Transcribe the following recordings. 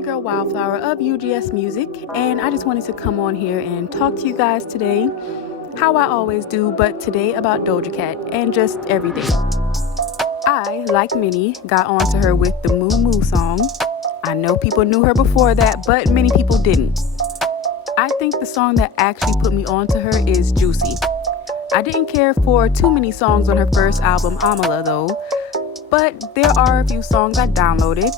your girl Wildflower of UGS Music, and I just wanted to come on here and talk to you guys today, how I always do, but today about Doja Cat and just everything. I, like many, got onto her with the Moo Moo song. I know people knew her before that, but many people didn't. I think the song that actually put me onto her is Juicy. I didn't care for too many songs on her first album, Amala, though, but there are a few songs I downloaded.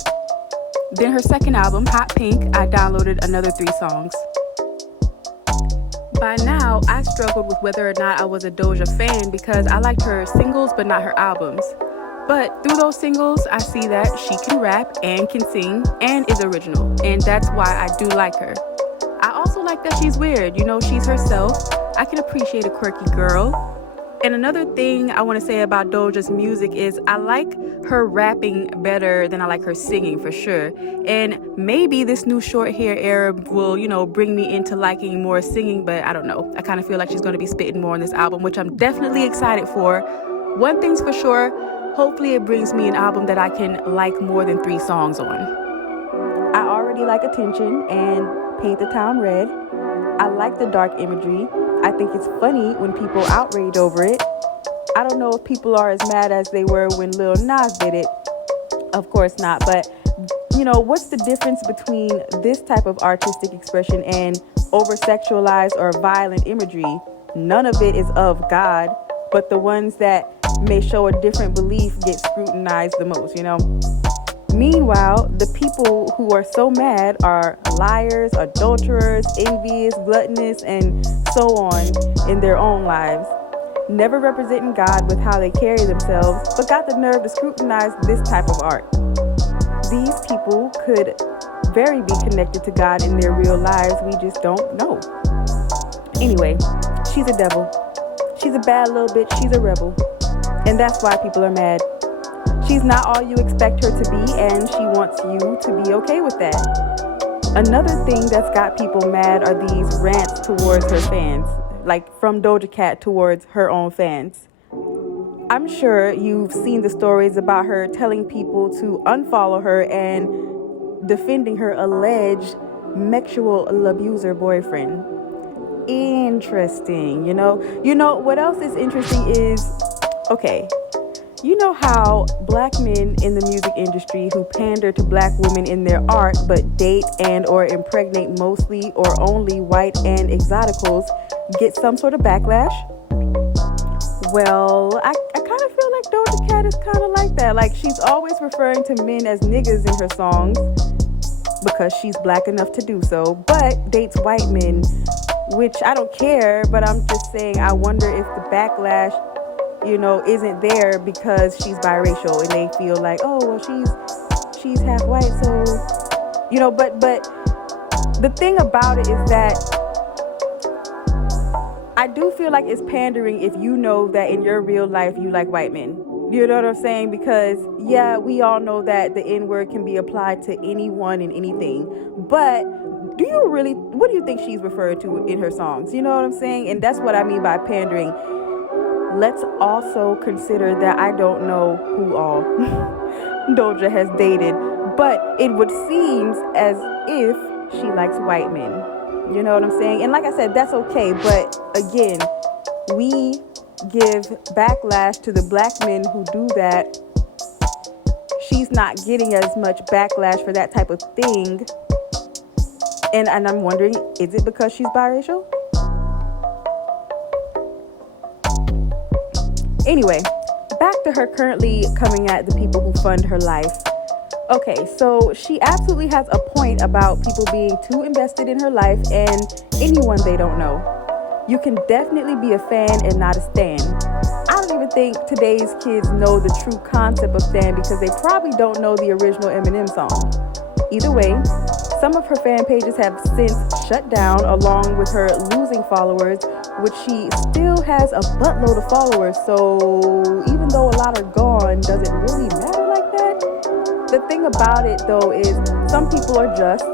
Then her second album, Hot Pink, I downloaded another 3 songs. By now, I struggled with whether or not I was a Doja fan because I liked her singles but not her albums. But through those singles, I see that she can rap and can sing and is original, and that's why I do like her. I also like that she's weird, she's herself. I can appreciate a quirky girl. And another thing I want to say about Doja's music is I like her rapping better than I like her singing, for sure. And maybe this new short hair era will, bring me into liking more singing, but I don't know. I kind of feel like she's going to be spitting more on this album, which I'm definitely excited for. One thing's for sure, hopefully it brings me an album that I can like more than 3 songs on. I already like Attention and Paint the Town Red. I like the dark imagery. I think it's funny when people outrage over it. I don't know if people are as mad as they were when Lil Nas did it. Of course not, but what's the difference between this type of artistic expression and over-sexualized or violent imagery? None of it is of God, but the ones that may show a different belief get scrutinized the most, Meanwhile, the people who are so mad are liars, adulterers, envious, gluttonous, and so on in their own lives, never representing God with how they carry themselves, but got the nerve to scrutinize this type of art. These people could very be connected to God in their real lives, we just don't know. Anyway, she's a devil. She's a bad little bitch, she's a rebel. And that's why people are mad. She's not all you expect her to be, and she wants you to be okay with that. Another thing that's got people mad are these rants towards her fans, like from Doja Cat towards her own fans. I'm sure you've seen the stories about her telling people to unfollow her and defending her alleged sexual abuser boyfriend. Interesting, what else is interesting is, okay, you know how black men in the music industry who pander to black women in their art but date and or impregnate mostly or only white and exoticals get some sort of backlash? Well, I kind of feel like Doja Cat is kind of like that. Like, she's always referring to men as niggas in her songs because she's black enough to do so, but dates white men, which I don't care, but I'm just saying I wonder if the backlash isn't there because she's biracial and they feel like, oh, well, she's half white, so, but the thing about it is that I do feel like it's pandering if you know that in your real life you like white men. You know what I'm saying? Because, yeah, we all know that the N-word can be applied to anyone and anything, but what do you think she's referred to in her songs? You know what I'm saying? And that's what I mean by pandering. Let's also consider that I don't know who all Doja has dated, but it would seem as if she likes white men. You know what I'm saying? And like I said, that's okay. But again, we give backlash to the black men who do that. She's not getting as much backlash for that type of thing. And I'm wondering, is it because she's biracial? Anyway, back to her currently coming at the people who fund her life. Okay, so she absolutely has a point about people being too invested in her life and anyone they don't know. You can definitely be a fan and not a stan. I don't even think today's kids know the true concept of stan because they probably don't know the original Eminem song. Either way, some of her fan pages have since shut down along with her losing followers, which she still has a buttload of followers, so even though a lot are gone, does it really matter like that? The thing about it, though, is some people are just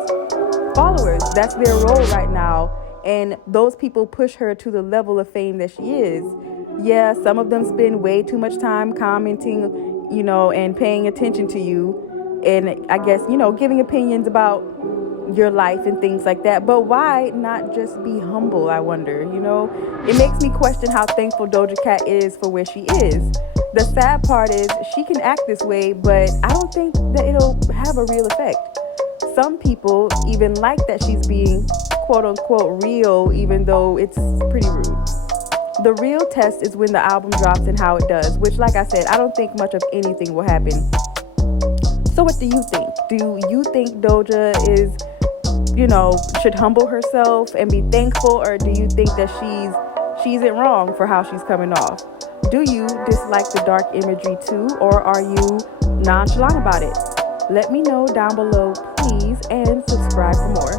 followers. That's their role right now, and those people push her to the level of fame that she is. Yeah, some of them spend way too much time commenting, and paying attention to you, and I guess, giving opinions about your life and things like that. But why not just be humble, I wonder? It makes me question how thankful Doja Cat is for where she is. The sad part is she can act this way, but I don't think that it'll have a real effect. Some people even like that she's being quote unquote real, even though it's pretty rude. The real test is when the album drops and how it does, which, like I said, I don't think much of anything will happen. So what do you think? Do you think Doja should humble herself and be thankful, or do you think that she's it wrong for how she's coming off? Do you dislike the dark imagery too, or are you nonchalant about it? Let me know down below, please, and subscribe for more.